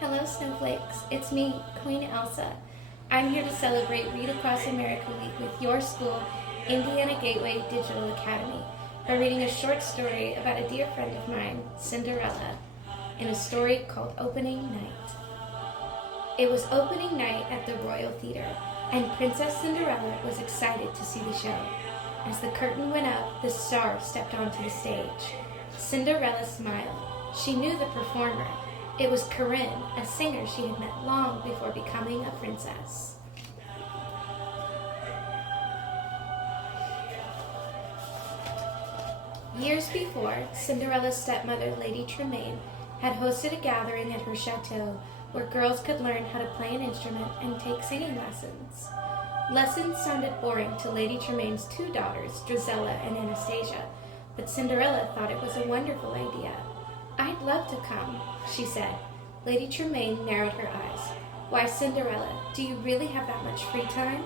Hello, snowflakes. It's me, Queen Elsa. I'm here to celebrate Read Across America Week with your school, Indiana Gateway Digital Academy, by reading a short story about a dear friend of mine, Cinderella, in a story called Opening Night. It was opening night at the Royal Theatre, and Princess Cinderella was excited to see the show. As the curtain went up, the star stepped onto the stage. Cinderella smiled. She knew the performer. It was Corinne, a singer she had met long before becoming a princess. Years before, Cinderella's stepmother, Lady Tremaine, had hosted a gathering at her chateau where girls could learn how to play an instrument and take singing lessons. Lessons sounded boring to Lady Tremaine's two daughters, Drizella and Anastasia, but Cinderella thought it was a wonderful idea. "I'd love to come," she said. Lady Tremaine narrowed her eyes. "Why, Cinderella, do you really have that much free time?"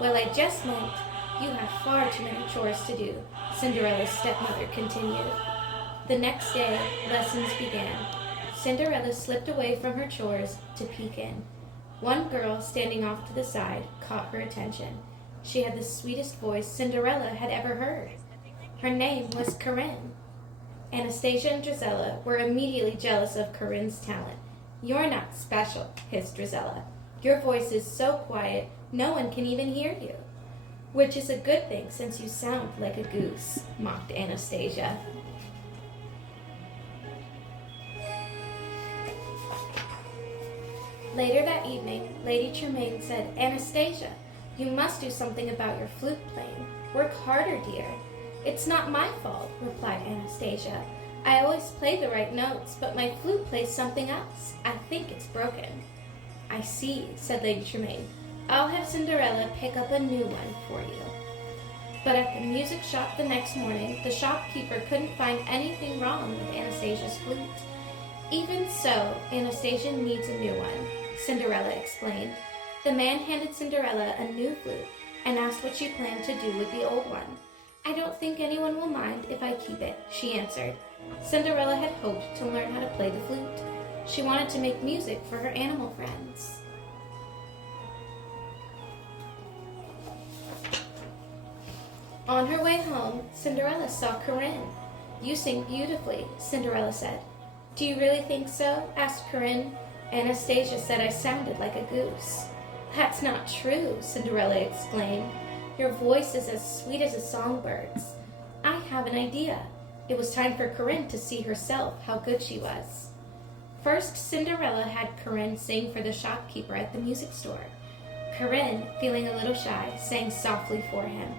"Well, I just meant you have far too many chores to do," Cinderella's stepmother continued. The next day, lessons began. Cinderella slipped away from her chores to peek in. One girl, standing off to the side, caught her attention. She had the sweetest voice Cinderella had ever heard. Her name was Corinne. Anastasia and Drizella were immediately jealous of Corinne's talent. "You're not special," hissed Drizella. "Your voice is so quiet, no one can even hear you." "Which is a good thing since you sound like a goose," mocked Anastasia. Later that evening, Lady Tremaine said, "Anastasia, you must do something about your flute playing. Work harder, dear." "It's not my fault," replied Anastasia. "I always play the right notes, but my flute plays something else. I think it's broken." "I see," said Lady Tremaine. "I'll have Cinderella pick up a new one for you." But at the music shop the next morning, the shopkeeper couldn't find anything wrong with Anastasia's flute. "Even so, Anastasia needs a new one," Cinderella explained. The man handed Cinderella a new flute and asked what she planned to do with the old one. "I don't think anyone will mind if I keep it," she answered. Cinderella had hoped to learn how to play the flute. She wanted to make music for her animal friends. On her way home, Cinderella saw Corinne. "You sing beautifully," Cinderella said. "Do you really think so?" asked Corinne. "Anastasia said I sounded like a goose." "That's not true," Cinderella exclaimed. "Your voice is as sweet as a songbird's. I have an idea." It was time for Corinne to see herself how good she was. First, Cinderella had Corinne sing for the shopkeeper at the music store. Corinne, feeling a little shy, sang softly for him.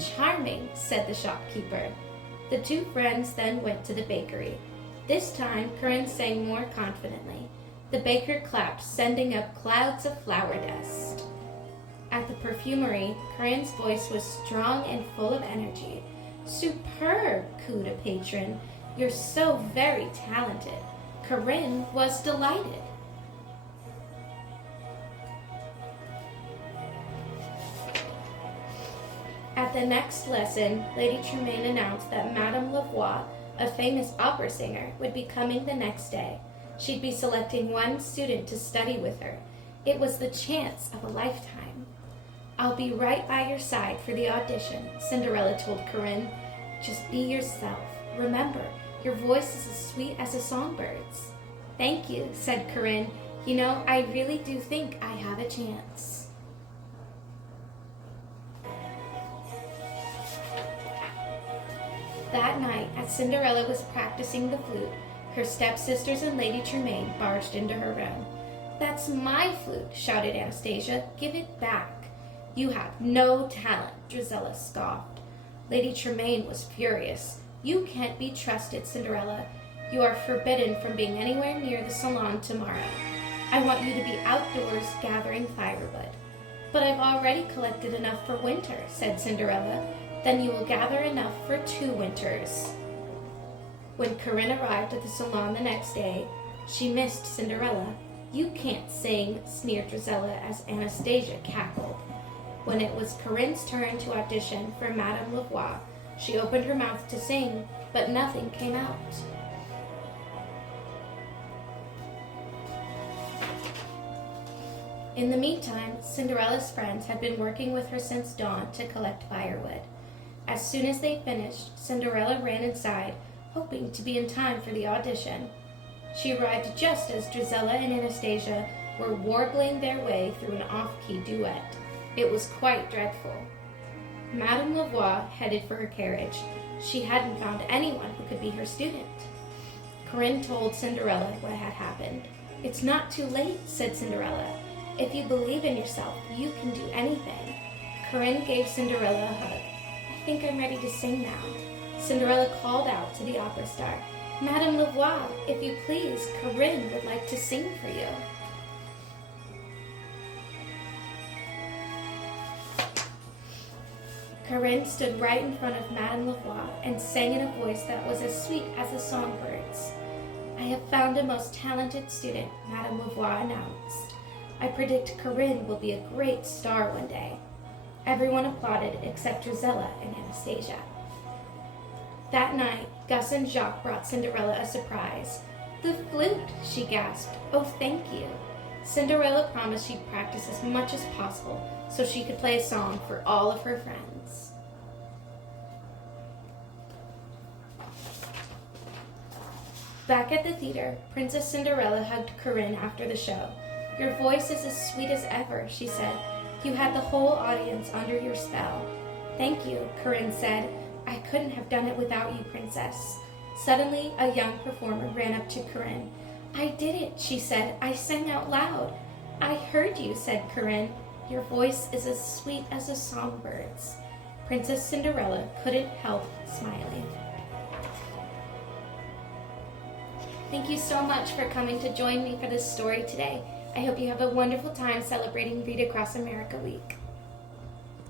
"Charming," said the shopkeeper. The two friends then went to the bakery. This time, Corinne sang more confidently. The baker clapped, sending up clouds of flour dust. At the perfumery, Corinne's voice was strong and full of energy. "Superb," cooed a patron. "You're so very talented." Corinne was delighted. At the next lesson, Lady Tremaine announced that Madame Lavoie, a famous opera singer, would be coming the next day. She'd be selecting one student to study with her. It was the chance of a lifetime. "I'll be right by your side for the audition," Cinderella told Corinne. "Just be yourself. Remember, your voice is as sweet as a songbird's." "Thank you," said Corinne. "You know, I really do think I have a chance." That night, as Cinderella was practicing the flute, her stepsisters and Lady Tremaine barged into her room. "That's my flute," shouted Anastasia. "Give it back." "You have no talent," Drizella scoffed. Lady Tremaine was furious. "You can't be trusted, Cinderella. You are forbidden from being anywhere near the salon tomorrow. I want you to be outdoors gathering firewood." "But I've already collected enough for winter," said Cinderella. "Then you will gather enough for 2 winters." When Corinne arrived at the salon the next day, she missed Cinderella. "You can't sing," sneered Drizella as Anastasia cackled. When it was Corinne's turn to audition for Madame Lavoie, she opened her mouth to sing, but nothing came out. In the meantime, Cinderella's friends had been working with her since dawn to collect firewood. As soon as they finished, Cinderella ran inside, hoping to be in time for the audition. She arrived just as Drizella and Anastasia were warbling their way through an off-key duet. It was quite dreadful. Madame Lavoie headed for her carriage. She hadn't found anyone who could be her student. Corinne told Cinderella what had happened. "It's not too late," said Cinderella. "If you believe in yourself, you can do anything." Corinne gave Cinderella a hug. "I think I'm ready to sing now." Cinderella called out to the opera star, "Madame Lavoie, if you please, Corinne would like to sing for you." Corinne stood right in front of Madame Lavoie and sang in a voice that was as sweet as a songbird's. "I have found a most talented student," Madame Lavoie announced. "I predict Corinne will be a great star one day." Everyone applauded except Drizella and Anastasia. That night, Gus and Jacques brought Cinderella a surprise. "The flute," she gasped. "Oh, thank you." Cinderella promised she'd practice as much as possible so she could play a song for all of her friends. Back at the theater, Princess Cinderella hugged Corinne after the show. "Your voice is as sweet as ever," she said. "You had the whole audience under your spell." "Thank you," Corinne said. "I couldn't have done it without you, Princess." Suddenly, a young performer ran up to Corinne. "I did it," she said. "I sang out loud." "I heard you," said Corinne. "Your voice is as sweet as a songbird's." Princess Cinderella couldn't help smiling. Thank you so much for coming to join me for this story today. I hope you have a wonderful time celebrating Read Across America Week.